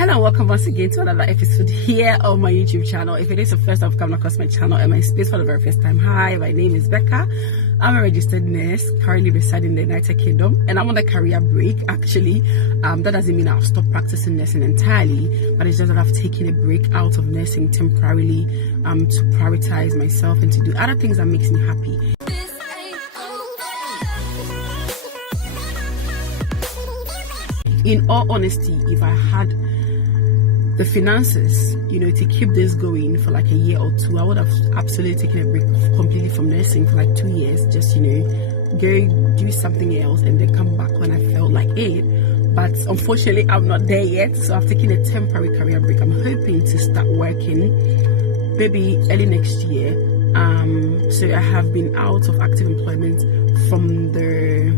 Hello and welcome once again to another episode here on my YouTube channel. If it is the first time coming across my channel and my space for the very first time, hi, my name is Becca. I'm a registered nurse currently residing in the United Kingdom, and I'm on a career break actually. That doesn't mean I've stopped practicing nursing entirely, but it's just that I've taken a break out of nursing temporarily to prioritize myself and to do other things that makes me happy. In all honesty, if I had the finances, to keep this going for like a year or two, I would have absolutely taken a break completely from nursing for like 2 years, just go do something else and then come back when I felt like it. But unfortunately, I'm not there yet, so I've taken a temporary career break. I'm hoping to start working maybe early next year. So I have been out of active employment from the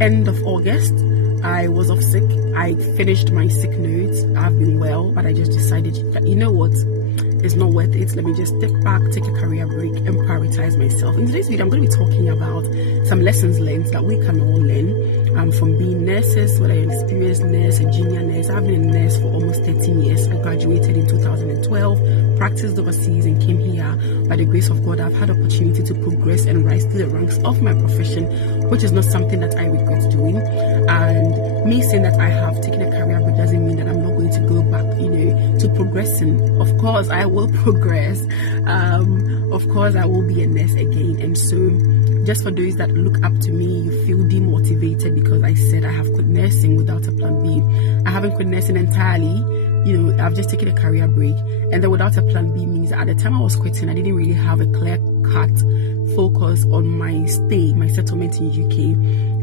end of August. I was off sick. I finished my sick notes. I've been well, but I just decided that, you know what, it's not worth it. Let me just step back, take a career break, and prioritize myself. In today's video, I'm going to be talking about some lessons learned that we can all learn from being nurses, whether you're an experienced nurse, a junior nurse. I've been a nurse for almost 13 years. I graduated in 2012, practiced overseas, and came here. By the grace of God, I've had opportunity to progress and rise to the ranks of my profession, which is not something that I regret doing. And me saying that I have taken a career break doesn't mean that I'm not going to go back, to progressing. Of course, I will progress. Of course, I will be a nurse again. And so, just for those that look up to me, you feel demotivated because I said I have quit nursing without a plan B. I haven't quit nursing entirely. I've just taken a career break, and then without a plan B means at the time I was quitting, I didn't really have a clear-cut focus on my settlement in UK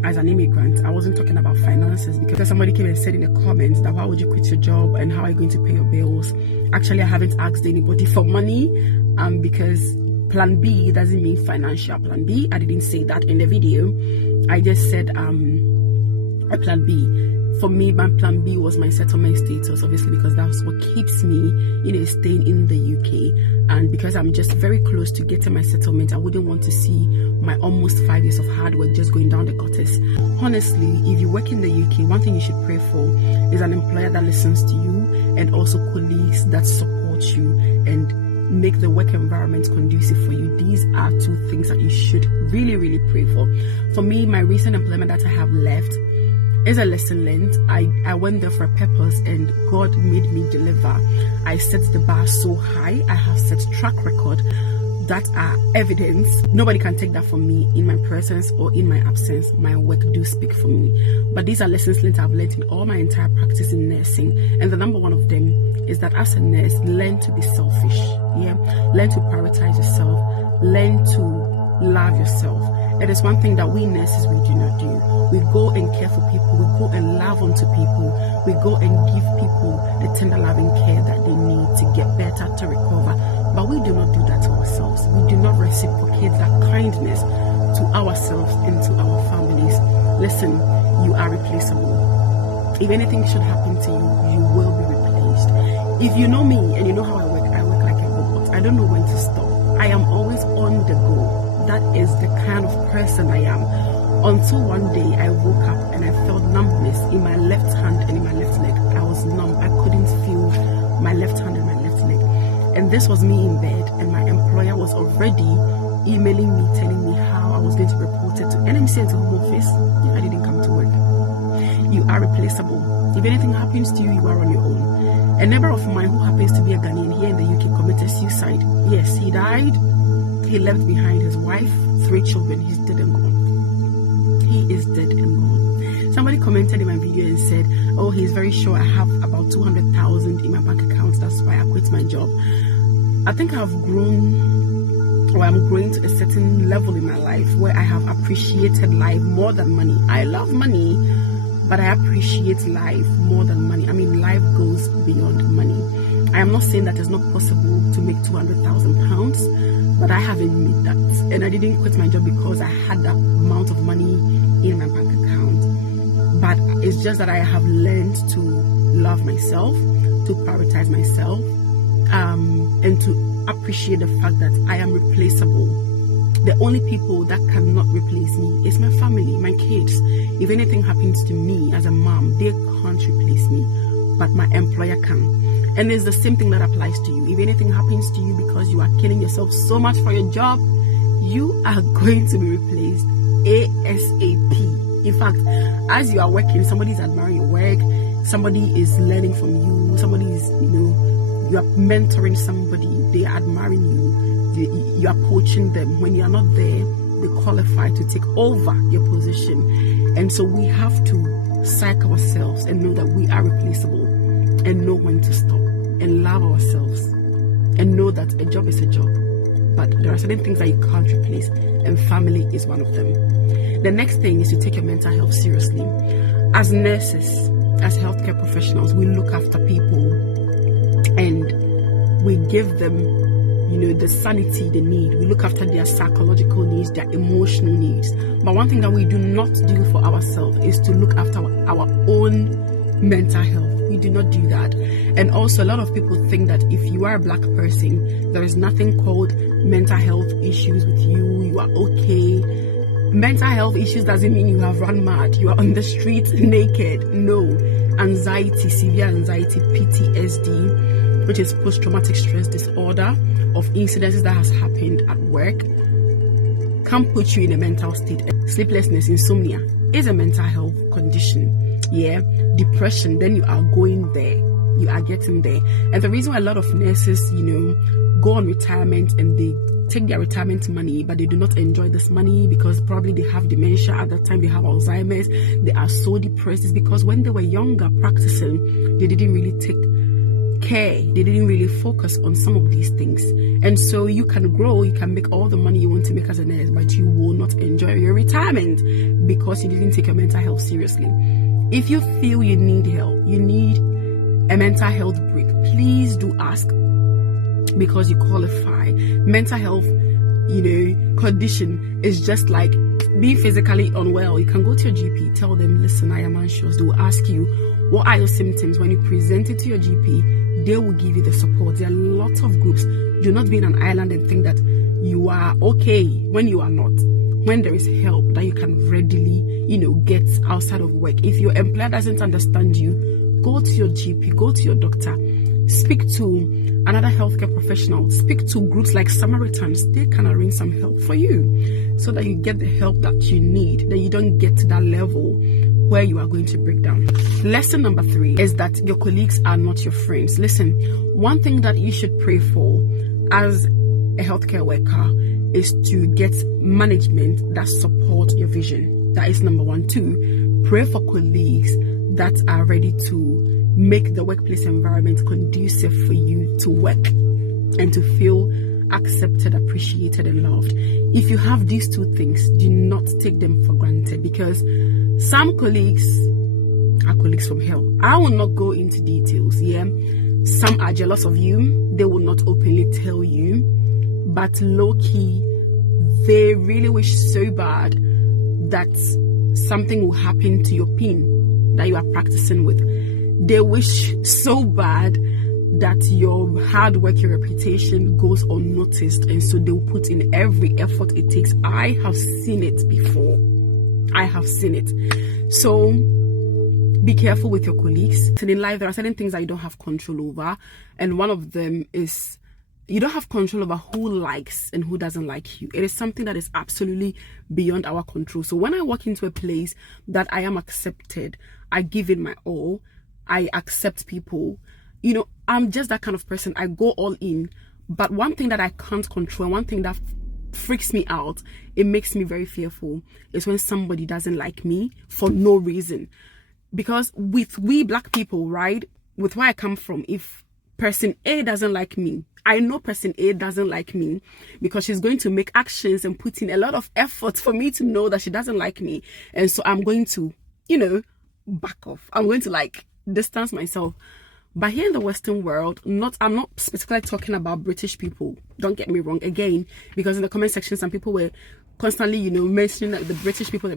as an immigrant. I wasn't talking about finances because somebody came and said in the comments that why would you quit your job and how are you going to pay your bills? Actually, I haven't asked anybody for money because plan B doesn't mean financial plan B. I didn't say that in the video. I just said a plan B. For me, my plan B was my settlement status, obviously, because that's what keeps me, staying in the UK. And because I'm just very close to getting my settlement, I wouldn't want to see my almost 5 years of hard work just going down the gutters. Honestly, if you work in the UK, one thing you should pray for is an employer that listens to you and also colleagues that support you and make the work environment conducive for you. These are two things that you should really, really pray for. For me, my recent employment that I have left is a lesson learned. I went there for a purpose and God made me deliver. I set the bar so high. I have set track record that are evidence. Nobody can take that from me in my presence or in my absence. My work do speak for me. But these are lessons learned I've learned in all my entire practice in nursing. And the number one of them is that as a nurse, learn to be selfish. Learn to prioritize yourself. Learn to love yourself. It is one thing that we nurses, we do not do. We go and care for people. We go and love onto people. We go and give people the tender loving care that they need to get better, to recover. But we do not do that to ourselves. We do not reciprocate that kindness to ourselves and to our families. Listen, you are replaceable. If anything should happen to you, you will be replaced. If you know me and you know how I work like a robot. I don't know when to stop. I am always on the go. That is the kind of person I am. Until one day I woke up and I felt numbness in my left hand and in my left leg. I was numb. I couldn't feel my left hand and my left leg. And this was me in bed, and my employer was already emailing me, telling me how I was going to report it to NMC and to Home Office. I didn't come to work. You are replaceable. If anything happens to you, you are on your own. A neighbor of mine who happens to be a Ghanaian here in the UK committed suicide. Yes, he died. He left behind his wife, 3 children. He's dead and gone. He is dead and gone. Somebody commented in my video and said, oh, he's very sure I have about 200,000 in my bank account. That's why I quit my job. I think I've grown, or I'm growing to a certain level in my life where I have appreciated life more than money. I love money, but I appreciate life more than money. I mean, life goes beyond money. I am not saying that it's not possible to make £200,000, but I haven't made that. And I didn't quit my job because I had that amount of money in my bank account. But it's just that I have learned to love myself, to prioritize myself, and to appreciate the fact that I am replaceable. The only people that cannot replace me is my family, my kids. If anything happens to me as a mom, they can't replace me. but my employer can. And it's the same thing that applies to you. If anything happens to you because you are killing yourself so much for your job, you are going to be replaced ASAP. In fact, as you are working, somebody is admiring your work, somebody is learning from you, somebody is, you are mentoring somebody, they are admiring you, you are poaching them. When you are not there, they qualify to take over your position. And so we have to psych ourselves and know that we are replaceable, and know when to stop, and love ourselves, and know that a job is a job, but there are certain things that you can't replace, and family is one of them. The next thing is to take your mental health seriously. As nurses, as healthcare professionals, we look after people and we give them the sanity they need. We look after their psychological needs, their emotional needs. But one thing that we do not do for ourselves is to look after our own mental health. We do not do that. And also, a lot of people think that if you are a black person, there is nothing called mental health issues with you. You are okay. Mental health issues doesn't mean you have run mad. You are on the street naked. No. Anxiety, severe anxiety, PTSD, which is post-traumatic stress disorder, of incidences that has happened at work, can put you in a mental state. Sleeplessness, insomnia is a mental health condition. Yeah, depression, then you are going there, you are getting there. And the reason why a lot of nurses, go on retirement and they take their retirement money, but they do not enjoy this money because probably they have dementia at that time, they have Alzheimer's, they are so depressed, is because when they were younger practicing, they didn't really take care, they didn't really focus on some of these things. And so you can grow, you can make all the money you want to make as a nurse, but you will not enjoy your retirement because you didn't take your mental health seriously. If you feel you need help, you need a mental health break, please do ask, because you qualify. Mental health, condition is just like being physically unwell. You can go to your GP, tell them, listen, I am anxious. They will ask you, what are your symptoms? When you present it to your GP, they will give you the support. There are lots of groups. Do not be in an island and think that you are okay when you are not. When there is help that you can readily, get outside of work. If your employer doesn't understand you, go to your GP, go to your doctor, speak to another healthcare professional, speak to groups like Samaritans. They can arrange some help for you so that you get the help that you need, that you don't get to that level where you are going to break down. Lesson number 3 is that your colleagues are not your friends. Listen, one thing that you should pray for as a healthcare worker is to get management that support your vision. That is number 1. 2, pray for colleagues that are ready to make the workplace environment conducive for you to work and to feel accepted, appreciated, and loved. If you have these 2 things, do not take them for granted, because some colleagues are colleagues from hell. I will not go into details. Some are jealous of you. They will not openly tell you, but low-key, they really wish so bad that something will happen to your pin that you are practicing with. They wish so bad that your hard work, your reputation goes unnoticed, and so they will put in every effort it takes. I have seen it before. I have seen it. So be careful with your colleagues. And in life, there are certain things that you don't have control over, and one of them is you don't have control over who likes and who doesn't like you. It is something that is absolutely beyond our control. So when I walk into a place that I am accepted, I give in my all, I accept people, I'm just that kind of person. I go all in. But one thing that I can't control, one thing that freaks me out, it makes me very fearful, is when somebody doesn't like me for no reason. Because with we black people, right, with where I come from, if person A doesn't like me, I know person A doesn't like me because she's going to make actions and put in a lot of effort for me to know that she doesn't like me. And so I'm going to, back off. I'm going to distance myself. But here in the Western world, I'm not specifically talking about British people. Don't get me wrong again, because in the comment section, some people were constantly, mentioning that the British people, no.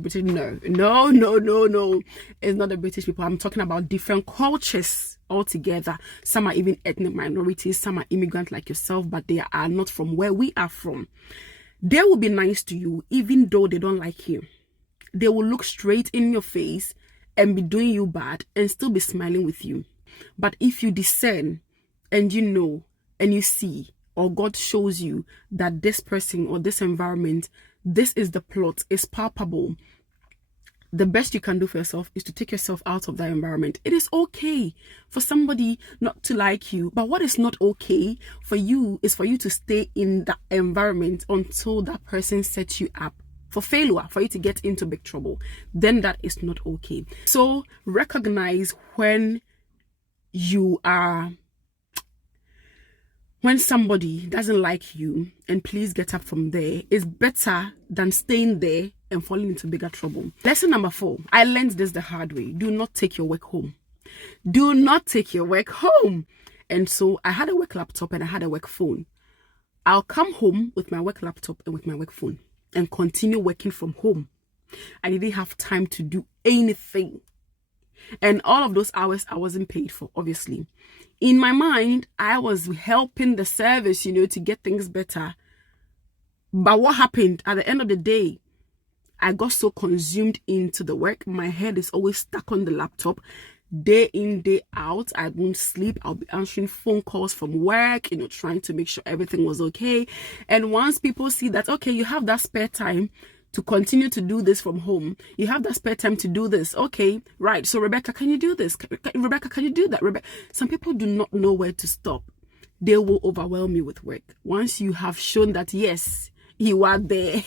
It's not the British people. I'm talking about different cultures altogether. Some are even ethnic minorities. Some are immigrants like yourself, but they are not from where we are from. They will be nice to you, even though they don't like you. They will look straight in your face and be doing you bad and still be smiling with you. But if you discern and you know and you see, or God shows you that this person or this environment, this is the plot, is palpable, the best you can do for yourself is to take yourself out of that environment. It is okay for somebody not to like you, but what is not okay for you is for you to stay in that environment until that person sets you up for failure, for you to get into big trouble. Then that is not okay. So recognize when somebody doesn't like you, and please get up from there. It's better than staying there and falling into bigger trouble. Lesson number 4. I learned this the hard way. Do not take your work home. Do not take your work home. And so I had a work laptop and I had a work phone. I'll come home with my work laptop and with my work phone and continue working from home. I didn't have time to do anything. And all of those hours I wasn't paid for, obviously. In my mind, I was helping the service, to get things better. But what happened at the end of the day, I got so consumed into the work. My head is always stuck on the laptop. Day in, day out, I won't sleep. I'll be answering phone calls from work, trying to make sure everything was okay. And once people see that, okay, you have that spare time to continue to do this from home. You have that spare time to do this. Okay, right. So Rebecca, can you do this? Rebecca, can you do that? Some people do not know where to stop. They will overwhelm you with work. Once you have shown that, yes, you are there.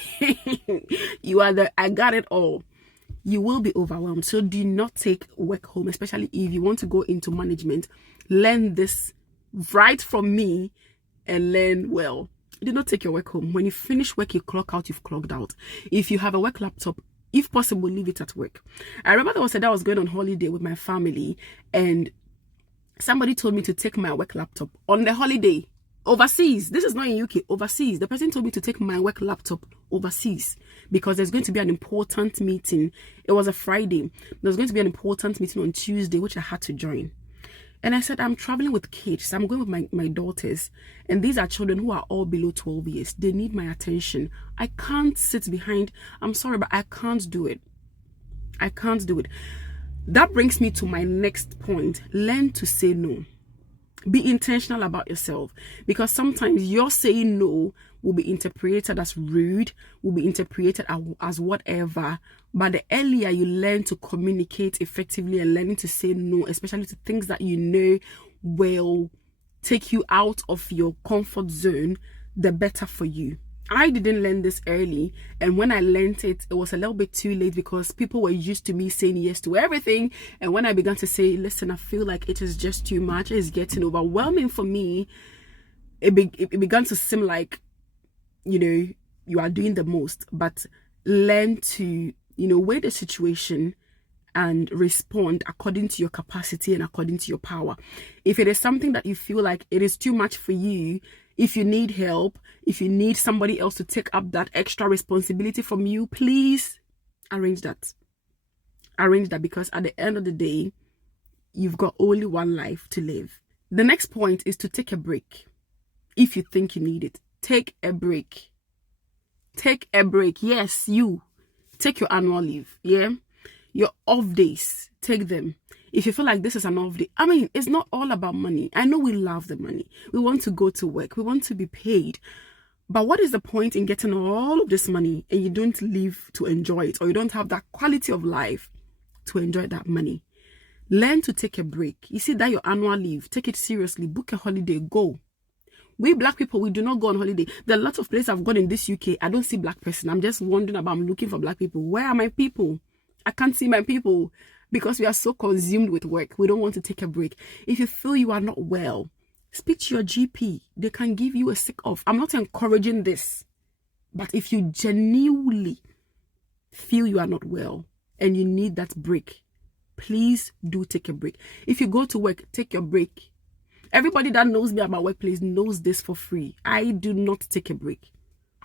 You are there. I got it all. You will be overwhelmed. So do not take work home, especially if you want to go into management. Learn this right from me and learn well. Do not take your work home. When you finish work, you clock out, you've clocked out. If you have a work laptop, if possible, leave it at work. I remember there was a day I was going on holiday with my family and somebody told me to take my work laptop on the holiday overseas. This is not in UK, overseas. The person told me to take my work laptop overseas because there's going to be an important meeting. It was a Friday. There's going to be an important meeting on Tuesday, which I had to join. And I said, I'm traveling with kids. I'm going with my daughters. And these are children who are all below 12 years. They need my attention. I can't sit behind. I'm sorry, but I can't do it. I can't do it. That brings me to my next point. Learn to say no. Be intentional about yourself, because sometimes your saying no will be interpreted as rude, will be interpreted as whatever. But the earlier you learn to communicate effectively and learning to say no, especially to things that you know will take you out of your comfort zone, the better for you. I didn't learn this early, and when I learned it, it was a little bit too late because people were used to me saying yes to everything. And when I began to say, listen, I feel like it is just too much, it's getting overwhelming for me, it began to seem like, you are doing the most. But learn to, weigh the situation and respond according to your capacity and according to your power. If it is something that you feel like it is too much for you, if you need help, if you need somebody else to take up that extra responsibility from you, please arrange that. Arrange that, because at the end of the day, you've got only one life to live. The next point is to take a break. If you think you need it, take a break. Take a break. Yes, you. Take your annual leave. Yeah? Your off days, take them. If you feel like this is an off day, it's not all about money. I know we love the money. We want to go to work. We want to be paid. But what is the point in getting all of this money and you don't live to enjoy it, or you don't have that quality of life to enjoy that money? Learn to take a break. You see that your annual leave, take it seriously. Book a holiday, go. We black people, we do not go on holiday. There are lots of places I've gone in this UK. I don't see black person. I'm just wondering about, I'm looking for black people. Where are my people? I can't see my people because we are so consumed with work. We don't want to take a break. If you feel you are not well, speak to your GP. They can give you a sick off. I'm not encouraging this. But if you genuinely feel you are not well and you need that break, please do take a break. If you go to work, take your break. Everybody that knows me at my workplace knows this for free. I do not take a break.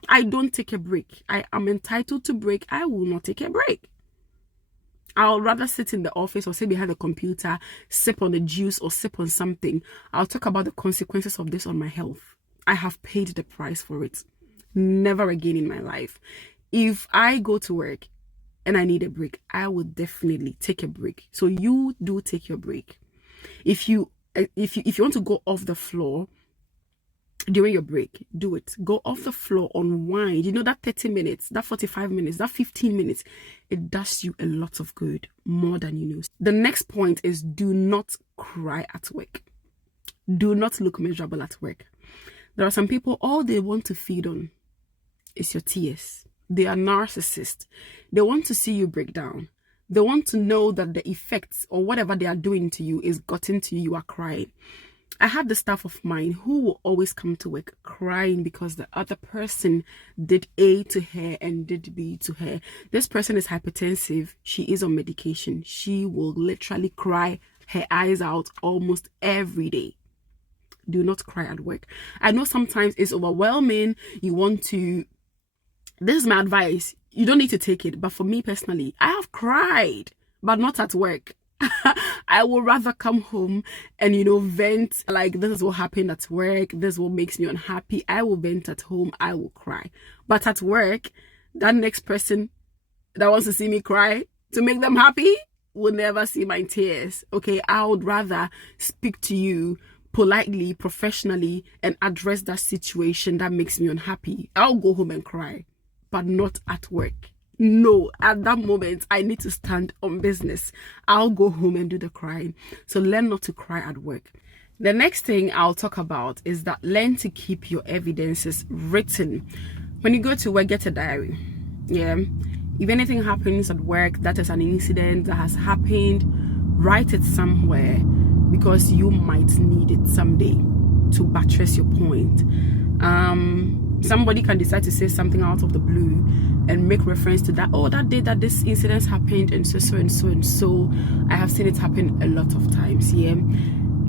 I don't take a break. I am entitled to break. I will not take a break. I'll rather sit in the office or sit behind the computer, sip on the juice or sip on something. I'll talk about the consequences of this on my health. I have paid the price for it. Never again in my life. If I go to work and I need a break, I will definitely take a break. So you do take your break. If you want to go off the floor during your break, do it. Go off the floor, unwind. You know, that 30 minutes, that 45 minutes, that 15 minutes, it does you a lot of good, more than you know. The next point is, do not cry at work. Do not look miserable at work. There are some people, all they want to feed on is your tears. They are narcissists. They want to see you break down. They want to know that the effects or whatever they are doing to you is gotten to you. You are crying. I had the staff of mine who will always come to work crying because the other person did A to her and did B to her. This person is hypertensive. She is on medication. She will literally cry her eyes out almost every day. Do not cry at work. I know sometimes it's overwhelming. You want to... This is my advice. You don't need to take it. But for me personally, I have cried, but not at work. I would rather come home and, you know, vent. Like, this is what happened at work. This is what makes me unhappy. I will vent at home. I will cry. But at work, that next person that wants to see me cry to make them happy will never see my tears. Okay, I would rather speak to you politely, professionally, and address that situation that makes me unhappy. I'll go home and cry, but not at work. No, at that moment, I need to stand on business. I'll go home and do the crying. So learn not to cry at work. The next thing I'll talk about is that learn to keep your evidences written. When you go to work, get a diary. Yeah. If anything happens at work, that is an incident that has happened, write it somewhere, because you might need it someday to buttress your point. Somebody can decide to say something out of the blue and make reference to that. Oh, that day that this incident happened, and so and so and so. I have seen it happen a lot of times. Yeah,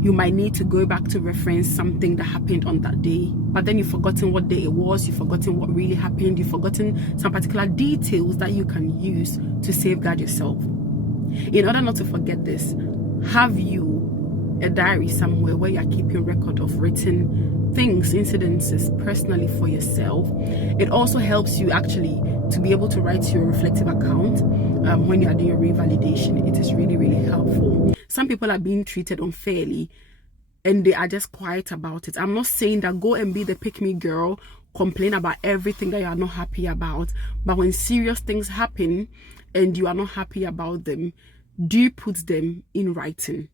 you might need to go back to reference something that happened on that day, but then you've forgotten what day it was. You've forgotten what really happened. You've forgotten some particular details that you can use to safeguard yourself. In order not to forget this, have you a diary somewhere where you're keeping record of written things, incidences personally for yourself. It also helps you actually to be able to write your reflective account when you are doing your revalidation. It is really, really helpful. Some people are being treated unfairly and they are just quiet about it. I'm not saying that go and be the pick-me girl, complain about everything that you are not happy about, but when serious things happen and you are not happy about them, do put them in writing.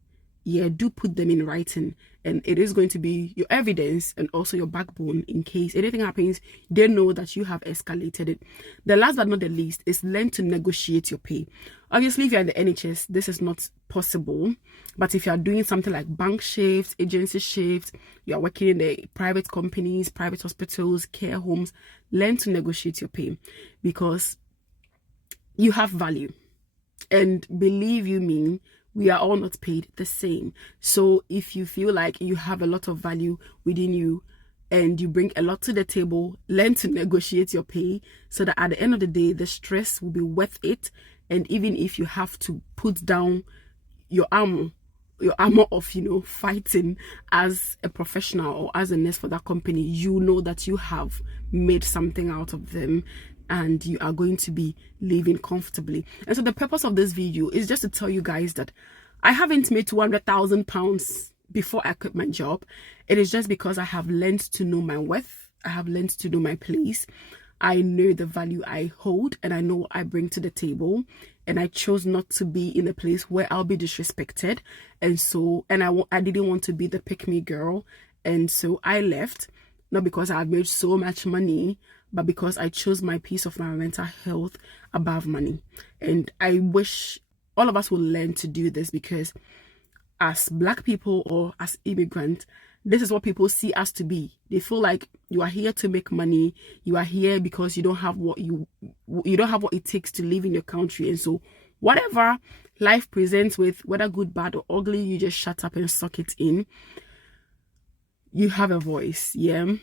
Yeah, do put them in writing, and it is going to be your evidence and also your backbone in case anything happens. They know that you have escalated it. The last but not the least is learn to negotiate your pay. Obviously, if you're in the NHS, this is not possible, but if you're doing something like bank shifts, agency shifts, you're working in the private companies, private hospitals, care homes, learn to negotiate your pay, because you have value. And believe you me, we are all not paid the same. So if you feel like you have a lot of value within you and you bring a lot to the table, learn to negotiate your pay so that at the end of the day, the stress will be worth it. And even if you have to put down your armor of, you know, fighting as a professional or as a nurse for that company, you know that you have made something out of them and you are going to be living comfortably. And so the purpose of this video is just to tell you guys that I haven't made £200,000 before I quit my job. It is just because I have learned to know my worth. I have learned to know my place. I know the value I hold and I know what I bring to the table. And I chose not to be in a place where I'll be disrespected. And so, I didn't want to be the pick-me girl. And so I left, not because I've made so much money, but because I chose my peace of my mental health above money. And I wish all of us will learn to do this, because as Black people or as immigrants, this is what people see us to be. They feel like you are here to make money. You are here because you don't have what it takes to live in your country. And so whatever life presents with, whether good, bad, or ugly, you just shut up and suck it in. You have a voice, yeah,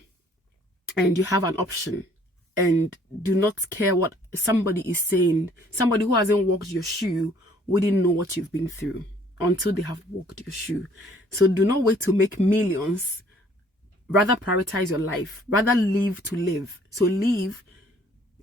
and you have an option. And do not care what somebody is saying. Somebody who hasn't walked your shoe wouldn't know what you've been through until they have walked your shoe. So do not wait to make millions. Rather prioritize your life. Rather live to live. So live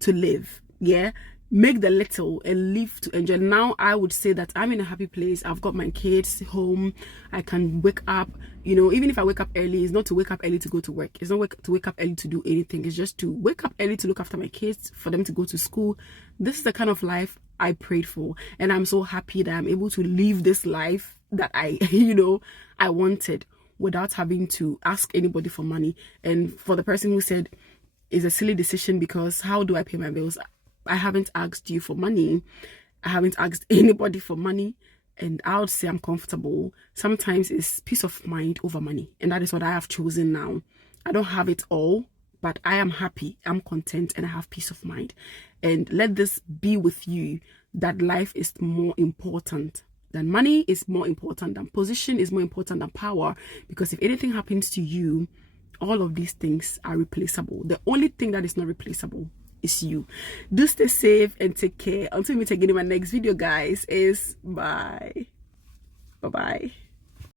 to live. Yeah. make the little and live to enjoy. Now I would say that I'm in a happy place. I've got my kids home. I can wake up, you know, even if I wake up early, it's not to wake up early to go to work. It's not to wake up early to do anything. It's just to wake up early to look after my kids, for them to go to school. This is the kind of life I prayed for, and I'm so happy that I'm able to live this life that I you know, I wanted, without having to ask anybody for money. And for the person who said it's a silly decision because how do I pay my bills? I haven't asked you for money. I haven't asked anybody for money. And I would say I'm comfortable. Sometimes it's peace of mind over money. And that is what I have chosen now. I don't have it all, but I am happy. I'm content and I have peace of mind. And let this be with you, that life is more important than money, is more important than position, is more important than power. Because if anything happens to you, all of these things are replaceable. The only thing that is not replaceable is you. Do stay safe and take care. Until we meet again in my next video, guys, is bye. Bye-bye.